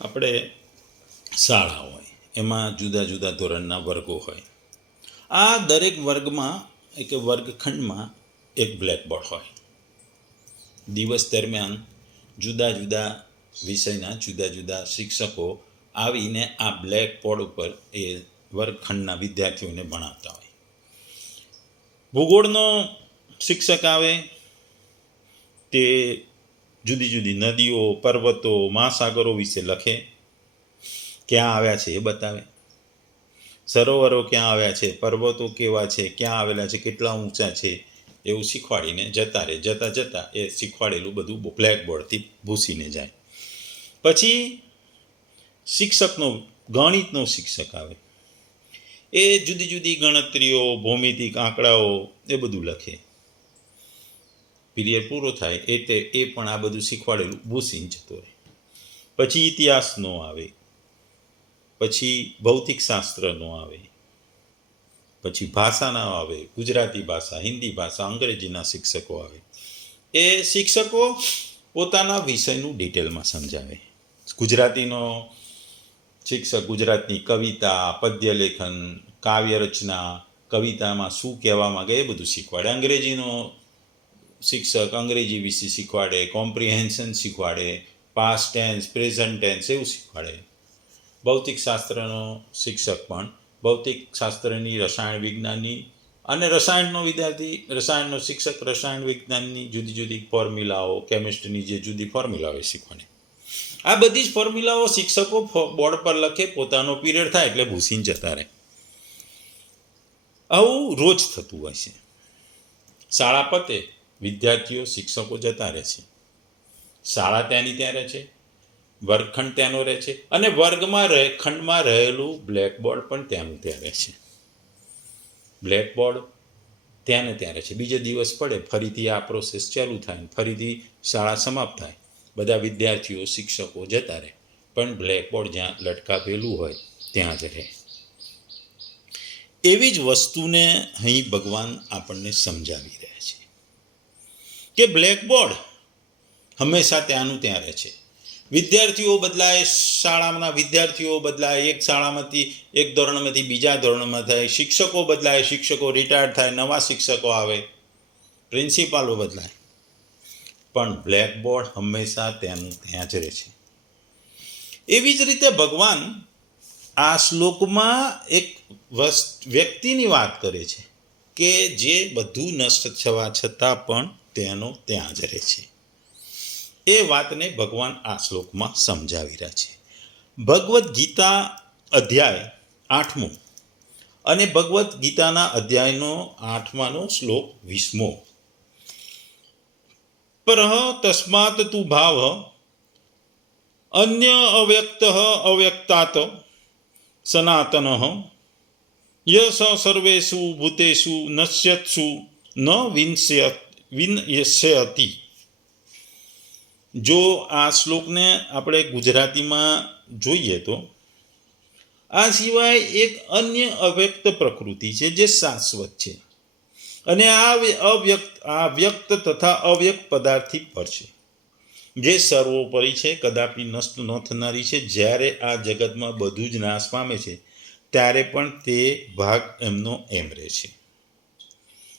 આપણે શાળા હોય એમાં જુદા જુદા ધોરણના વર્ગો હોય. આ દરેક વર્ગમાં એક વર્ગખંડમાં એક બ્લેકબોર્ડ હોય. દિવસ દરમિયાન જુદા જુદા વિષયના જુદા જુદા શિક્ષકો આવીને આ બ્લેકબોર્ડ ઉપર એ વર્ગખંડના વિદ્યાર્થીઓને ભણાવતા હોય. ભૂગોળનો શિક્ષક આવે તે જુદી જુદી નદીઓ, પર્વતો, મહાસાગરો વિશે લખે, ક્યાં આવ્યા છે એ બતાવે. સરોવરો ક્યાં આવ્યા છે, પર્વતો કેવા છે, ક્યાં આવેલા છે, કેટલા ઊંચા છે, એવું શીખવાડીને જતા રહે. જતાં એ શીખવાડેલું બધું બ્લેકબોર્ડથી ભૂસીને જાય. પછી ગણિતનો શિક્ષક આવે. એ જુદી જુદી ગણતરીઓ, ભૌમિતિક આંકડાઓ એ બધું લખે. પીરિયડ પૂરો થાય એટલે એ પણ આ બધું શીખવાડેલું ભૂસીને જતો રહે. પછી ઇતિહાસનો આવે, પછી ભૌતિક શાસ્ત્રનો આવે, પછી ભાષાના આવે, ગુજરાતી ભાષા, હિન્દી ભાષા, અંગ્રેજીના શિક્ષકો આવે. એ શિક્ષકો પોતાના વિષયનું ડિટેલમાં સમજાવે. ગુજરાતીનો શિક્ષક ગુજરાતની કવિતા, પદ્યલેખન, કાવ્ય રચના, કવિતામાં શું કહેવા માંગે એ બધું શીખવાડે. અંગ્રેજીનો શિક્ષક અંગ્રેજી વિશે શીખવાડે, કોમ્પ્રિહેન્શન શીખવાડે, પાસ્ટ ટેન્સ, પ્રેઝન્ટ ટેન્સ એવું શીખવાડે. ભૌતિક શાસ્ત્રનો શિક્ષક પણ ભૌતિક શાસ્ત્રની, રસાયણ વિજ્ઞાનની અને રસાયણનો શિક્ષક રસાયણ વિજ્ઞાનની જુદી જુદી ફોર્મ્યુલાઓ, કેમિસ્ટ્રીની જે જુદી ફોર્મ્યુલાઓ શીખવાડે. આ બધી જ ફોર્મ્યુલાઓ શિક્ષકો બોર્ડ પર લખે, પોતાનો પીરિયડ થાય એટલે ભૂસીને જતા રહે. આવું રોજ થતું હોય છે. શાળા પતે, વિદ્યાર્થીઓ, શિક્ષકો જતા રહે છે. શાળા ત્યાંની ત્યાં રહે છે, વર્ગખંડ ત્યાંનો રહે છે, અને ખંડમાં રહેલું બ્લેકબોર્ડ પણ ત્યાંનું ત્યાં રહે છે. બ્લેકબોર્ડ ત્યાં ને ત્યાં રહે છે. બીજો દિવસ પડે ફરીથી આ પ્રોસેસ ચાલુ થાય, ફરીથી શાળા સમાપ્ત થાય, બધા વિદ્યાર્થીઓ, શિક્ષકો જતા રહે, પણ બ્લેકબોર્ડ જ્યાં લટકાવેલું હોય ત્યાં જ રહે. એવી જ વસ્તુને અહીં ભગવાન આપણને સમજાવી રહ્યા છે કે બ્લેકબોર્ડ હંમેશા ત્યાંનું ત્યાં રહે છે. વિદ્યાર્થીઓ બદલાય, શાળાના વિદ્યાર્થીઓ બદલાય, એક શાળામાંથી એક ધોરણમાંથી બીજા ધોરણમાં થાય, શિક્ષકો બદલાય, શિક્ષકો રિટાયર્ડ થાય, નવા શિક્ષકો આવે, પ્રિન્સિપાલો બદલાય, પણ બ્લેકબોર્ડ હંમેશા ત્યાંનું ત્યાં જ રહે છે. એવી જ રીતે ભગવાન આ શ્લોકમાં એક વ્યક્તિની વાત કરે છે કે જે બધું નષ્ટ થવા છતાં પણ તેનો ત્યાં જ રહે છે. એ વાતને ભગવાન આ શ્લોકમાં સમજાવી રહ્યા છે. ભગવદ્ ગીતા અધ્યાય 8મો અને ભગવદ્ ગીતાના અધ્યાયનો 8માનો શ્લોક 20મો. પરઃ તસ્માત તુ ભાવ અન્ય અવ્યક્ત અવ્યક્તાત સનાતન યસ સર્વેષુ ભૂતેષુ નશ્યત્સુ ન વિનશ્યતિ. જો આ શ્લોકને આપણે ગુજરાતીમાં જોઈએ તો આ સિવાય એક અન્ય અવ્યક્ત પ્રકૃતિ છે જે શાશ્વત છે, અને આ વ્યક્ત તથા અવ્યક્ત પદાર્થથી પર છે, જે સર્વોપરી છે, કદાપી નષ્ટ ન થનારી છે. જ્યારે આ જગતમાં બધું જ નાશ પામે છે ત્યારે પણ તે ભાગ એમનો એમ રહે છે.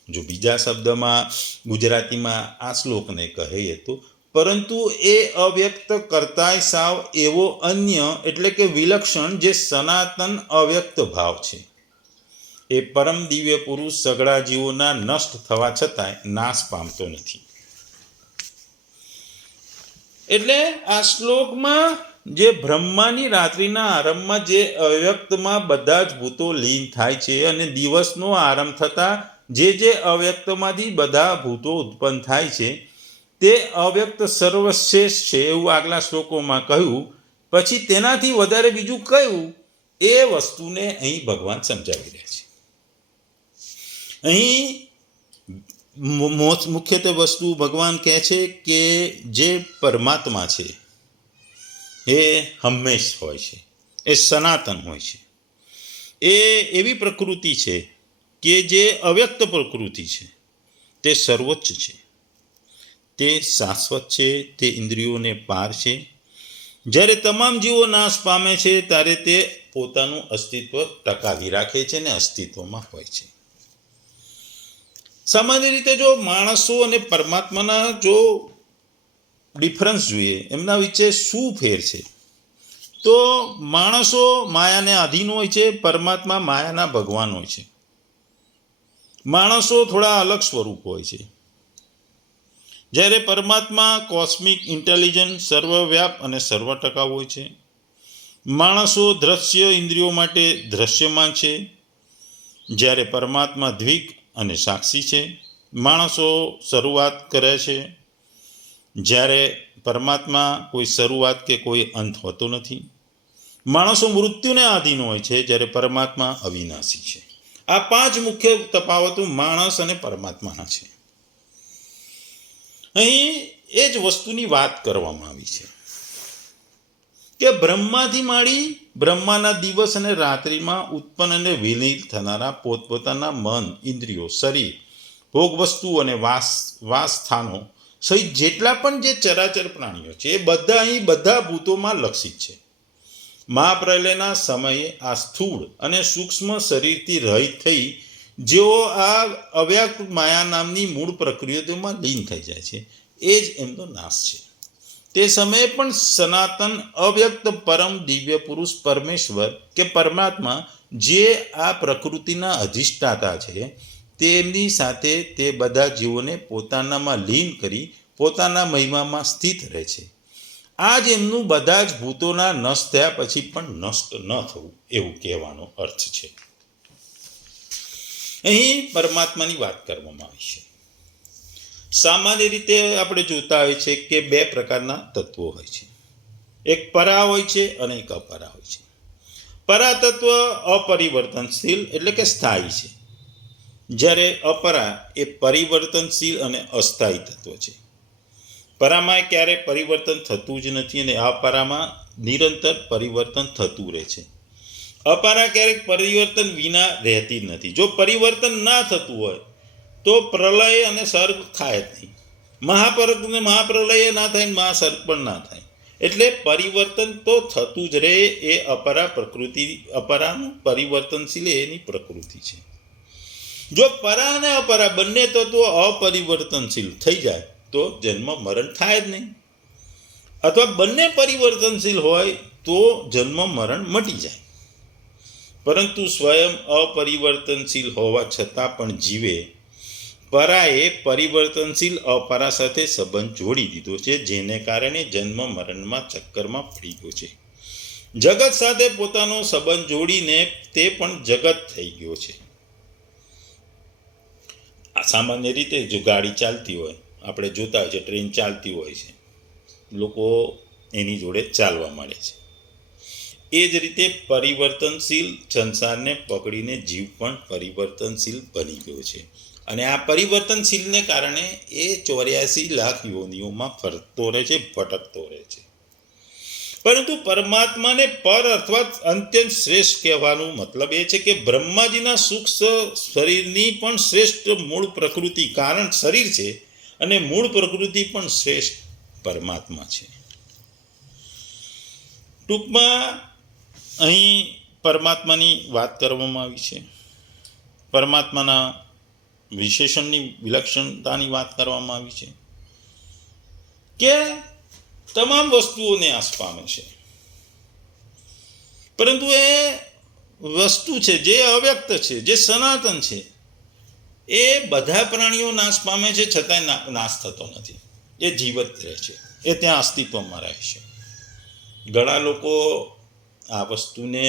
જો બીજા શબ્દમાં ગુજરાતીમાં આ શ્લોકને કહીએ તો, પરંતુ એ અવ્યક્ત કરતાંય સાવ એવો અન્ય એટલે કે વિલક્ષણ જે સનાતન અવ્યક્ત ભાવ છે. એ પરમ દિવ્ય પુરુષ સઘળા જીવોના નષ્ટ થવા છતાંય નાશ પામતો નથી. એટલે આ શ્લોકમાં જે બ્રહ્માની રાત્રિના આરંભમાં જે અવ્યક્તમાં બધા જ ભૂતો લીન થાય છે, અને દિવસનો આરંભ થતાં જે અવ્યક્તમાંથી બધા ભૂતો ઉત્પન્ન થાય છે, તે અવ્યક્ત સર્વશ્રેષ્ઠ છે એવું આગલા શ્લોકોમાં કહ્યું. પછી તેનાથી વધારે બીજું કયું એ વસ્તુને અહીં ભગવાન સમજાવી રહ્યા છે. અહીં મુખ્યત્વે વસ્તુ ભગવાન કહે છે કે જે પરમાત્મા છે એ હંમેશ હોય છે, એ સનાતન હોય છે. એ એવી પ્રકૃતિ છે કે જે અવ્યક્ત પ્રકૃતિ છે, તે સર્વોચ્ચ છે, તે શાશ્વત છે, તે ઇન્દ્રિયોને પાર છે, જ્યારે તમામ જીવો નાશ પામે છે ત્યારે તે પોતાનું અસ્તિત્વ ટકાવી રાખે છે અને અસ્તિત્વમાં હોય છે. સામાન્ય રીતે જો માણસો અને પરમાત્માના જો ડિફરન્સ જોઈએ, એમના વચ્ચે શું ફેર છે, તો માણસો માયાને આધીન હોય છે, પરમાત્મા માયાના ભગવાન હોય છે. માણસો થોડા અલગ સ્વરૂપ હોય છે, જ્યારે પરમાત્મા કોસ્મિક ઇન્ટેલિજન્સ, સર્વવ્યાપ અને સર્વટકાઉ હોય છે. માણસો દ્રશ્ય ઇન્દ્રિયો માટે દ્રશ્યમાન છે, જ્યારે પરમાત્મા દ્વિક અને સાક્ષી છે. માણસો શરૂઆત કરે છે, જ્યારે પરમાત્મા કોઈ શરૂઆત કે કોઈ અંત હોતો નથી. માણસો મૃત્યુને આધીન હોય છે, જ્યારે પરમાત્મા અવિનાશી છે. આ 5 મુખ્ય તફાવતો માણસ અને પરમાત્માના છે. અહીં એ જ વસ્તુની વાત કરવામાં આવી છે કે બ્રહ્માથી માંડી બ્રહ્માના દિવસ અને રાત્રિમાં ઉત્પન્ન અને વિલીન થનારા પોતપોતાના મન, ઇન્દ્રિયો, શરીર, ભોગ વસ્તુ અને વાસ સ્થાનો સહિત જેટલા પણ જે ચરાચર પ્રાણીઓ છે એ બધા અહીં બધા ભૂતોમાં લક્ષિત છે. મહાપ્રલયના સમયે આ સ્થૂળ અને સૂક્ષ્મ શરીરથી રહિત થઈ જેઓ આ અવ્યાકૃત માયા નામની મૂળ પ્રક્રિયાઓમાં લીન થઈ જાય છે, એ જ એમનો નાશ છે. તે સમયે પણ સનાતન અવ્યક્ત પરમ દિવ્ય પુરુષ પરમેશ્વર કે પરમાત્મા જે આ પ્રકૃતિના અધિષ્ઠાતા છે, તેમની સાથે તે બધા જીવોને પોતાનામાં લીન કરી પોતાના મહિમામાં સ્થિત રહે છે. આ જ એમનું બધા જ ભૂતોના નષ્ટ થયા પછી પણ નષ્ટ ન થવું એવું કહેવાનો અર્થ છે. અહીં પરમાત્માની વાત કરવામાં આવી છે. સામાન્ય રીતે આપણે જોતા હોય છે કે 2 પ્રકારના તત્વો હોય છે, એક પરા હોય છે અને એક અપરા હોય છે. પરા તત્વ અપરિવર્તનશીલ એટલે કે સ્થાયી છે, જ્યારે અપરા એ પરિવર્તનશીલ અને અસ્થાયી તત્વ છે. પરામાં ક્યારેય પરિવર્તન થતું જ નથી અને અપરામાં નિરંતર પરિવર્તન થતું રહે છે. અપરા ક્યારેક પરિવર્તન વિના રહેતી જ નથી. જો પરિવર્તન ના થતું હોય તો પ્રલય અને સર્ગ થાય જ નહીં. મહાપ્રલય ના થાય, મહાસર્ગ પણ ના થાય. એટલે પરિવર્તન તો થતું જ રહે. એ અપરા પ્રકૃતિ, અપરાનું પરિવર્તનશીલ એની પ્રકૃતિ છે. જો પરા અને અપરા બંને તત્વો અપરિવર્તનશીલ થઈ જાય તો જન્મ મરણ થાય જ નહીં, અથવા બંને પરિવર્તનશીલ હોય તો જન્મ મરણ મટી જાય. પરંતુ સ્વયં અપરિવર્તનશીલ હોવા છતાં પણ જીવે પરાએ પરિવર્તનશીલ અપરા સાથે સંબંધ જોડી દીધો છે, જેને કારણે જન્મ મરણમાં ચક્કરમાં પડી ગયો છે. જગત સાથે પોતાનો સંબંધ જોડીને તે પણ જગત થઈ ગયો છે. સામાન્ય રીતે જો ગાડી ચાલતી હોય, આપણે જોતા હોય છે ટ્રેન ચાલતી હોય છે, લોકો એની જોડે ચાલવા માંડે છે. એ જ રીતે પરિવર્તનશીલ સંસારને પકડીને જીવ પણ પરિવર્તનશીલ બની ગયો છે. અને આ પરિવર્તનશીલને કારણે એ 84 લાખ યોનિઓમાં ફરતો રહે છે, ભટકતો રહે છે. પરંતુ પરમાત્માને પર અથવા અત્યંત શ્રેષ્ઠ કહેવાનું મતલબ એ છે કે બ્રહ્માજીના સૂક્ષ્મ શરીરની પણ શ્રેષ્ઠ મૂળ પ્રકૃતિ કારણ શરીર છે અને મૂળ પ્રકૃતિ પણ શ્રેષ્ઠ પરમાત્મા છે. ટૂંકમાં અહીં પરમાત્માની વાત કરવામાં આવી છે. પરમાત્માના વિશેષણની વિલક્ષણતાની વાત કરવામાં આવી છે કે તમામ વસ્તુઓ નાશ પામે છે, પરંતુ એ વસ્તુ છે જે અવ્યક્ત છે, જે સનાતન છે, એ બધા પ્રાણીઓ નાશ પામે છે છતાંય નાશ થતો નથી. એ જીવત રહે છે, એ ત્યાં અસ્તિત્વમાં રહે છે. ઘણા લોકો આ વસ્તુને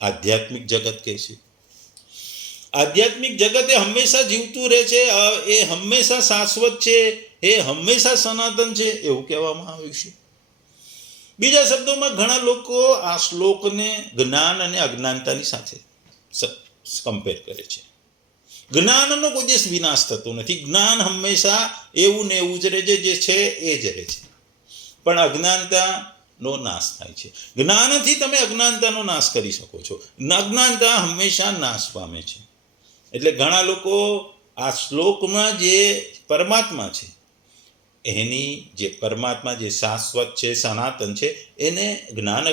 આધ્યાત્મિક જગત કહે છે. આધ્યાત્મિક જગત એ હંમેશા જીવતું રહે છે, એ હંમેશા શાશ્વત છે, એ હંમેશા સનાતન છે એવું કહેવામાં આવ્યું છે. બીજા શબ્દોમાં ઘણા લોકો આ શ્લોકને જ્ઞાન અને અજ્ઞાનતાની સાથે કમ્પેર કરે છે. જ્ઞાનનો કોઈ દિવસ વિનાશ થતો નથી. જ્ઞાન હંમેશા એવું ને એવું જ રહે છે, જે છે એ જ રહે છે. પણ અજ્ઞાનતાનો નાશ થાય છે. જ્ઞાનથી તમે અજ્ઞાનતાનો નાશ કરી શકો છો. અજ્ઞાનતા હંમેશા નાશ પામે છે. એટલે ઘણા લોકો આ શ્લોકમાં જે પરમાત્મા છે એની જે પરમાત્મા જે શાશ્વત છે, સનાતન છે, એને જ્ઞાન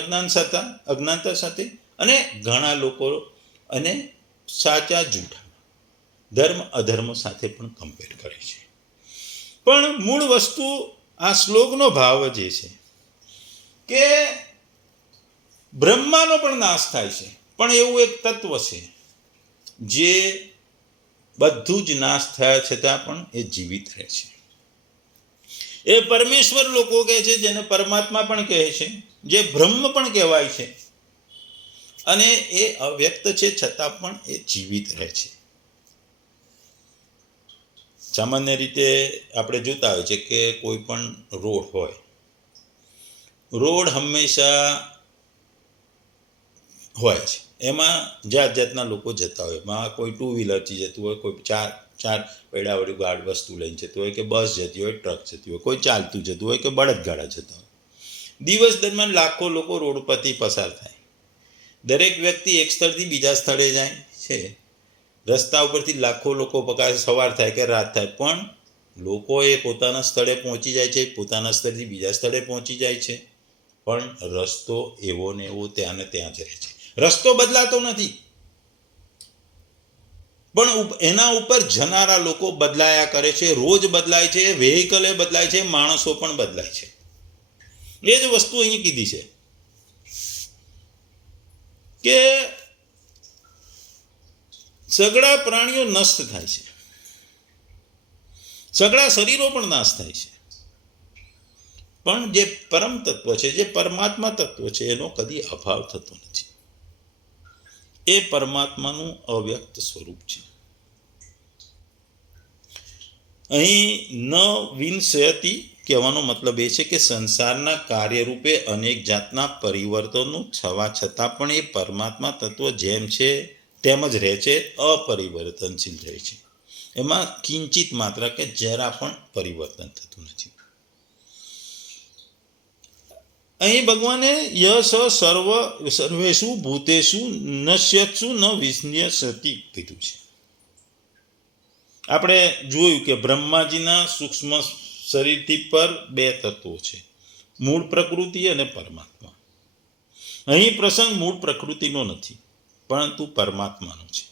અજ્ઞાનતા સાથે અને ઘણા લોકો અને સાચા જૂઠા, ધર્મ અધર્મ સાથે પણ કમ્પેર કરે છે. પણ મૂળ વસ્તુ આ શ્લોકનો ભાવ જે છે કે બ્રહ્માનો પણ નાશ થાય છે, પણ એવું એક તત્વ છે જે બધું જ નાશ થયા છતાં પણ એ જીવિત રહે છે. એ પરમેશ્વર લોકો કહે છે, જેને પરમાત્મા પણ કહે છે, જે બ્રહ્મ પણ કહેવાય છે, અને એ અવ્યક્ત છે છતાં પણ એ જીવિત રહે છે. સામાન્ય રીતે આપણે જોતા હોય છે કે કોઈ પણ રોડ હોય, રોડ હંમેશા હોય છે, એમાં જાત જાતના લોકો જતા હોય, એમાં કોઈ 2 વ્હીલરથી જતું હોય, કોઈ ચાર પૈડાવાળી ગાડી વસ્તુ લઈને જતું હોય, કે બસ જતી હોય, ટ્રક જતી હોય, કોઈ ચાલતું જતું હોય કે બળદગાડા જતા હોય. દિવસ દરમિયાન લાખો લોકો રોડ પરથી પસાર થાય. દરેક વ્યક્તિ એક સ્થળથી બીજા સ્થળે જાય છે. રસ્તા ઉપરથી લાખો લોકો સવાર થાય કે રાત થાય, પણ લોકો એ પોતાના સ્થળે પહોંચી જાય છે, પોતાના સ્થળેથી બીજા સ્થળે પહોંચી જાય છે, પણ રસ્તો એવો ને એવો ત્યાં ને ત્યાં જ રહે છે. રસ્તો બદલાતો નથી, પણ એના ઉપર જનારા લોકો બદલાયા કરે છે, રોજ બદલાય છે, વેહિકલે બદલાય છે, માણસો પણ બદલાય છે. એ જ વસ્તુ અહીં કીધી છે કે સગળા પ્રાણીઓ નષ્ટ થાય છે, સગળા શરીરો પણ નાશ થાય છે, પણ જે પરમ તત્વ છે, જે પરમાત્મા તત્વ છે, એનો કદી અભાવ થતો નથી. એ પરમાત્માનું અવ્યક્ત સ્વરૂપ છે. અહીં ન વિનશ્યતિ કહેવાનો મતલબ એ છે કે સંસારના કાર્યરૂપે અનેક જાતના પરિવર્તનો થવા છતાં પણ એ પરમાત્મા તત્વ જેમ છે તેમ જ રહે છે, અપરિવર્તનશીલ રહે છે. એમાં કિંચિત માત્ર કે જરા પણ પરિવર્તન થતું નથી. અહીં ભગવાને યશ સર્વેષુ ભૂતેષુ નશ્યત્સુ ન વિનશ્યતિ કીધું છે. આપણે જોયું કે બ્રહ્માજીના સૂક્ષ્મ શરીરથી પર 2 તત્વો છે, મૂળ પ્રકૃતિ અને પરમાત્મા. અહીં પ્રસંગ મૂળ પ્રકૃતિનો નથી, પરંતુ પરમાત્માનો છે.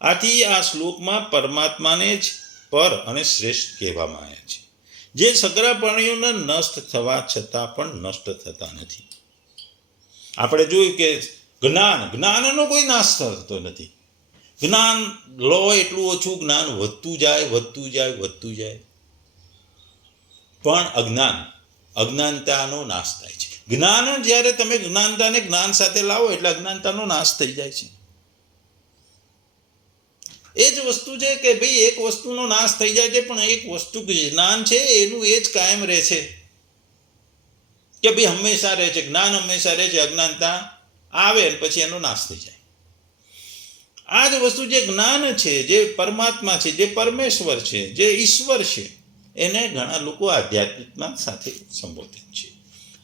આથી આ શ્લોકમાં પરમાત્માને જ પર અને શ્રેષ્ઠ કહેવામાં આવ્યા છે, જે સગળા પ્રાણીઓના નષ્ટ થવા છતાં પણ નષ્ટ થતા નથી. આપણે જોયું કે જ્ઞાનનો કોઈ નાશ થતો નથી. જ્ઞાન લો એટલું ઓછું, જ્ઞાન વધતું જાય, પણ અજ્ઞાનતાનો નાશ થાય છે. જ્ઞાન જ્યારે તમે જ્ઞાનતાને જ્ઞાન સાથે લાવો એટલે અજ્ઞાનતાનો નાશ થઈ જાય છે. એ જ વસ્તુ છે કે ભાઈ એક વસ્તુનો નાશ થઈ જાય છે, પણ એક વસ્તુ જ્ઞાન છે એનું એ જ કાયમ રહે છે, કે ભાઈ હંમેશા રહે છે. જ્ઞાન હંમેશા રહે છે, અજ્ઞાનતા આવે પછી એનો નાશ થઈ જાય. આ જ વસ્તુ જે જ્ઞાન છે, જે પરમાત્મા છે, જે પરમેશ્વર છે, જે ઈશ્વર છે, એને ઘણા લોકો આધ્યાત્મિકના સાથે સંબોધે છે.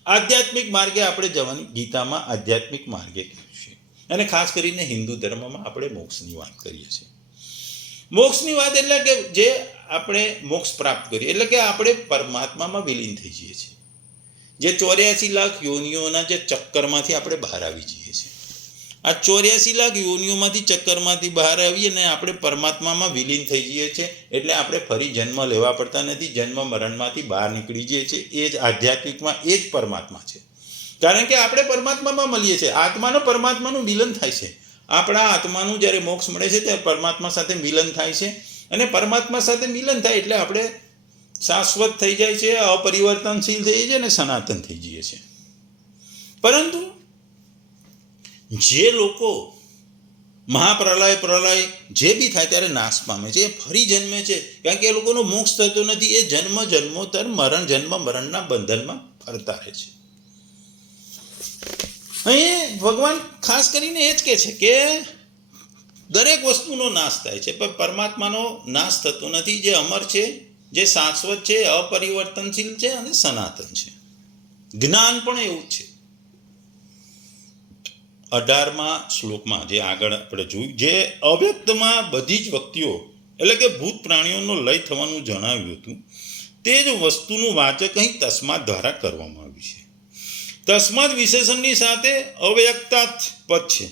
આધ્યાત્મિક માર્ગે આપણે જવાની ગીતામાં આધ્યાત્મિક માર્ગે કહ્યું છે, અને ખાસ કરીને હિન્દુ ધર્મમાં આપણે મોક્ષની વાત કરીએ છીએ. મોક્ષની વાત એટલે કે જે આપણે મોક્ષ પ્રાપ્ત કરીએ, એટલે કે આપણે પરમાત્મામાં વિલીન થઈ જઈએ છીએ. જે 84 લાખ યોનિઓના જે ચક્કરમાંથી આપણે બહાર આવી જઈએ છીએ. આ 84 લાખ યોનિઓમાંથી ચક્કરમાંથી બહાર આવીએ ને આપણે પરમાત્મામાં વિલીન થઈ જઈએ છીએ, એટલે આપણે ફરી જન્મ લેવા પડતા નથી, જન્મ મરણમાંથી બહાર નીકળી જઈએ છીએ. એ જ આધ્યાત્મિકમાં એ જ પરમાત્મા છે, કારણ કે આપણે પરમાત્મામાં મળીએ છીએ. આત્માનો પરમાત્માનું મિલન થાય છે. આપણા આત્માનું જ્યારે મોક્ષ મળે છે ત્યારે પરમાત્મા સાથે મિલન થાય છે, અને પરમાત્મા સાથે મિલન થાય એટલે આપણે શાશ્વત થઈ જાય છે, અપરિવર્તનશીલ થઈ જાય છે અને સનાતન થઈ જઈએ છીએ. પરંતુ જે લોકો પ્રલય જે બી થાય ત્યારે નાશ પામે છે, એ ફરી જન્મે છે, કારણ કે એ લોકોનો મોક્ષ થતો નથી. એ જન્મોત્તર મરણના બંધનમાં ફરતા રહે છે. અહીં ભગવાન ખાસ કરીને એ જ કહે છે કે દરેક વસ્તુનો નાશ થાય છે, પણ પરમાત્માનો નાશ થતો નથી, જે અમર છે, જે શાશ્વત છે, અપરિવર્તનશીલ છે અને સનાતન છે. જ્ઞાન પણ એવું જ છે. 18મા શ્લોકમાં જે આગળ આપણે જોયું, જે અવ્યક્તમાં બધી જ વ્યક્તિઓ એટલે કે ભૂત પ્રાણીઓનો લય થવાનું જણાવ્યું હતું, તે જ વસ્તુનું વાચક અહીં તસ્માત દ્વારા કરવામાં આવ્યું છે. તસ્માત વિશેષણની સાથે અવ્યક્તા પદ છે.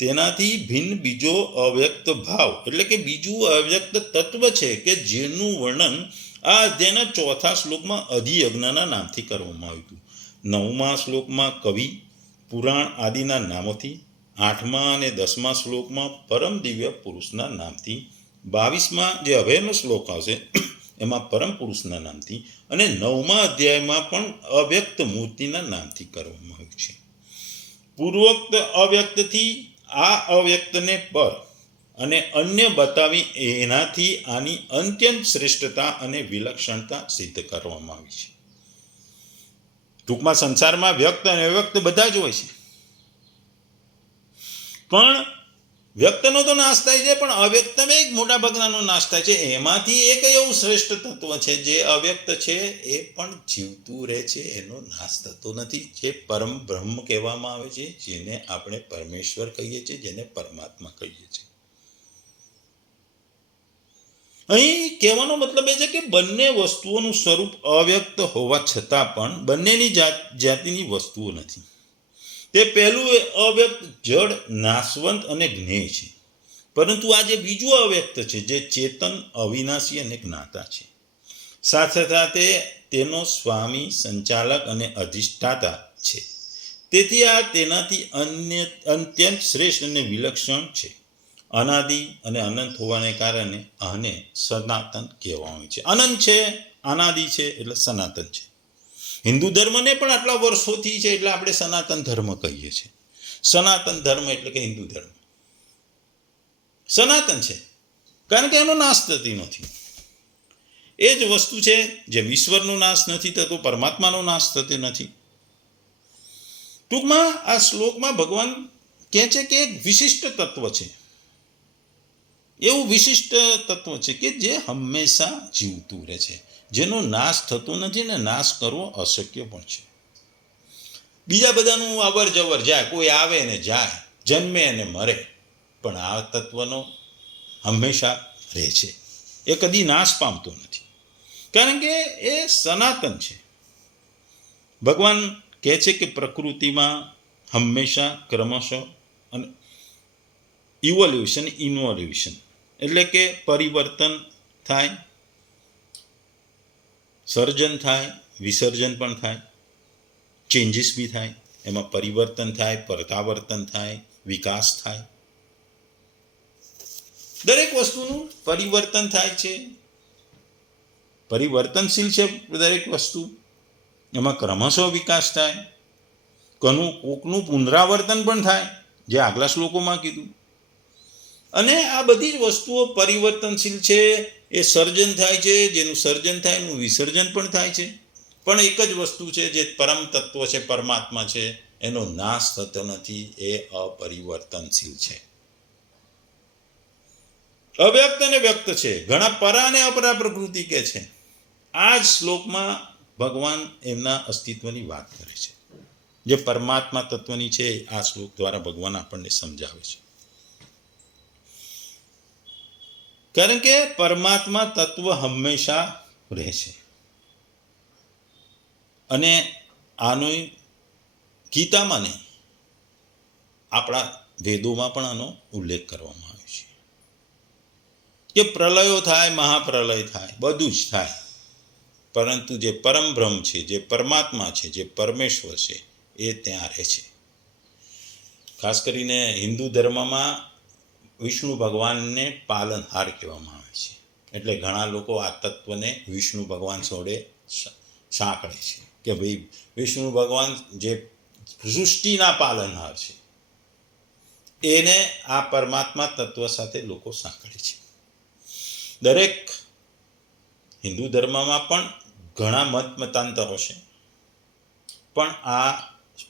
તેનાથી ભિન્ન બીજો અવ્યક્ત ભાવ એટલે કે બીજું અવ્યક્ત તત્વ છે કે જેનું વર્ણન આ અધ્યાયના 4થા શ્લોકમાં અધિયજ્ઞના નામથી કરવામાં આવ્યું હતું. 9મા શ્લોકમાં કવિ પુરાણ આદિના નામોથી, 8મા અને 10મા શ્લોકમાં પરમ દિવ્ય પુરુષના નામથી, 22મા જે હવેનો શ્લોક આવશે એમાં પરમ પુરુષના નામથી, અને 9મા અધ્યાયમાં પણ અવ્યક્ત મૂર્તિના નામથી કરવામાં આવ્યું છે. પૂર્વોક્ત અવ્યક્તથી આ અવ્યક્તને પર અને અન્ય બતાવી એનાથી આની અત્યંત શ્રેષ્ઠતા અને વિલક્ષણતા સિદ્ધ કરવામાં આવી છે. ટૂંકમાં સંસારમાં વ્યક્ત અને અવ્યક્ત બધા જ હોય છે, પણ વ્યક્તનો તો નાશ થાય છે, પણ અવ્યક્તમાં એક મોટા ભાગનાનો નાશ થાય છે. એમાંથી એક એવું શ્રેષ્ઠ તત્વ છે જે અવ્યક્ત છે, એ પણ જીવતું રહે છે, એનો નાશ થતો નથી, જે પરમ બ્રહ્મ કહેવામાં આવે છે, જેને આપણે પરમેશ્વર કહીએ છીએ, જેને પરમાત્મા કહીએ છીએ. અહીં કહેવાનો મતલબ એ છે કે બંને વસ્તુઓનું સ્વરૂપ અવ્યક્ત હોવા છતાં પણ બંનેની જાતિની વસ્તુઓ નથી. તે પહેલું અવ્યક્ત જડ, નાશવંત અને જ્ઞેય છે, પરંતુ આ જે બીજું અવ્યક્ત છે જે ચેતન, અવિનાશી અને જ્ઞાતા છે, સાથે સાથે તેનો સ્વામી, સંચાલક અને અધિષ્ઠાતા છે. તેથી આ તેનાથી અત્યંત શ્રેષ્ઠ અને વિલક્ષણ છે. અનાદિ અને અનંત હોવાને કારણે આને સનાતન કહેવામાં આવે છે. અનંત છે, અનાદિ છે એટલે સનાતન છે. હિન્દુ ધર્મને પણ આટલા વર્ષોથી છે એટલે આપણે સનાતન ધર્મ કહીએ છીએ. સનાતન ધર્મ એટલે કે હિન્દુ ધર્મ સનાતન છે, કારણ કે એનો નાશ થતી નથી. એ જ વસ્તુ છે જેમ ઈશ્વરનો નાશ નથી થતો, પરમાત્માનો નાશ થતો નથી. ટૂંકમાં આ શ્લોકમાં ભગવાન કહે છે કે એક વિશિષ્ટ તત્વ છે, એવું વિશિષ્ટ તત્વ છે કે જે હંમેશા જીવતું રહે છે, જેનો નાશ થતો નથી ને નાશ કરવો અશક્ય પણ છે. બીજા બધાનું અવર જવર જાય, કોઈ આવે ને જાય, જન્મે અને મરે, પણ આ તત્વનો હંમેશા રહે છે, એ કદી નાશ પામતો નથી, કારણ કે એ સનાતન છે. ભગવાન કહે છે કે પ્રકૃતિમાં હંમેશા ક્રમશઃ અને ઇવોલ્યુશન એટલે કે પરિવર્તન થાય, સર્જન થાય, વિસર્જન પણ થાય, ચેન્જીસ બી થાય, એમાં પરિવર્તન થાય, પરાવર્તન થાય, વિકાસ થાય. દરેક વસ્તુનું પરિવર્તન થાય છે, પરિવર્તનશીલ છે દરેક વસ્તુ, એમાં ક્રમશઃ વિકાસ થાય, કોકનું પુનરાવર્તન પણ થાય, જે આગલા શ્લોકોમાં કીધું. અને આ બધી જ વસ્તુઓ પરિવર્તનશીલ છે. એ સર્જન થાય છે, જેનું સર્જન થાય એનું વિસર્જન પણ થાય છે, પણ એક જ વસ્તુ છે જે પરમ તત્વ છે, પરમાત્મા છે, એનો નાશ થતો નથી, એ અપરિવર્તનશીલ છે. અવ્યક્ત અને વ્યક્ત છે, ઘણા પરા અને અપરા પ્રકૃતિ કે છે. આ જ શ્લોકમાં ભગવાન એમના અસ્તિત્વની વાત કરે છે, જે પરમાત્મા તત્વની છે. આ શ્લોક દ્વારા ભગવાન આપણને સમજાવે છે, કારણ કે પરમાત્મા તત્વ હંમેશા રહે છે. અને આનો ગીતામાં નહીં, આપણા વેદોમાં પણ આનો ઉલ્લેખ કરવામાં આવ્યો છે કે પ્રલયો થાય, મહાપ્રલય થાય, બધું જ થાય, પરંતુ જે પરમ બ્રહ્મ છે, જે પરમાત્મા છે, જે પરમેશ્વર છે, એ ત્યાં રહે છે. ખાસ કરીને હિન્દુ ધર્મમાં વિષ્ણુ ભગવાનને પાલનહાર કહેવામાં આવે છે, એટલે ઘણા લોકો આ તત્વને વિષ્ણુ ભગવાન જોડે સાંકળે છે કે ભાઈ વિષ્ણુ ભગવાન જે સૃષ્ટિના પાલનહાર છે, એને આ પરમાત્મા તત્વ સાથે લોકો સાંકળે છે. દરેક હિન્દુ ધર્મમાં પણ ઘણા મતાંતરો છે, પણ આ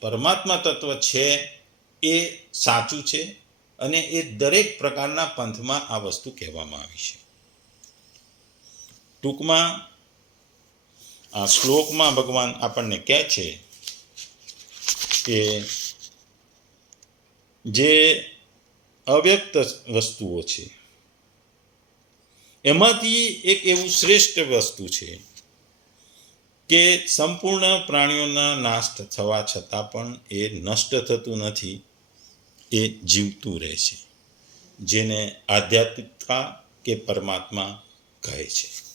પરમાત્મા તત્વ છે એ સાચું છે, અને એ દરેક પ્રકારના પંથમાં આ વસ્તુ કહેવામાં આવી છે. ટૂંકમાં આ શ્લોકમાં ભગવાન આપણને કહે છે કે જે અવ્યક્ત વસ્તુઓ છે એમાંથી એક એવું શ્રેષ્ઠ વસ્તુ છે કે સંપૂર્ણ પ્રાણીઓના નાશ થવા છતાં પણ એ નષ્ટ થતું નથી, એ જીવતું રહે છે, જેને આધ્યાત્મિકતા કે પરમાત્મા કહે છે.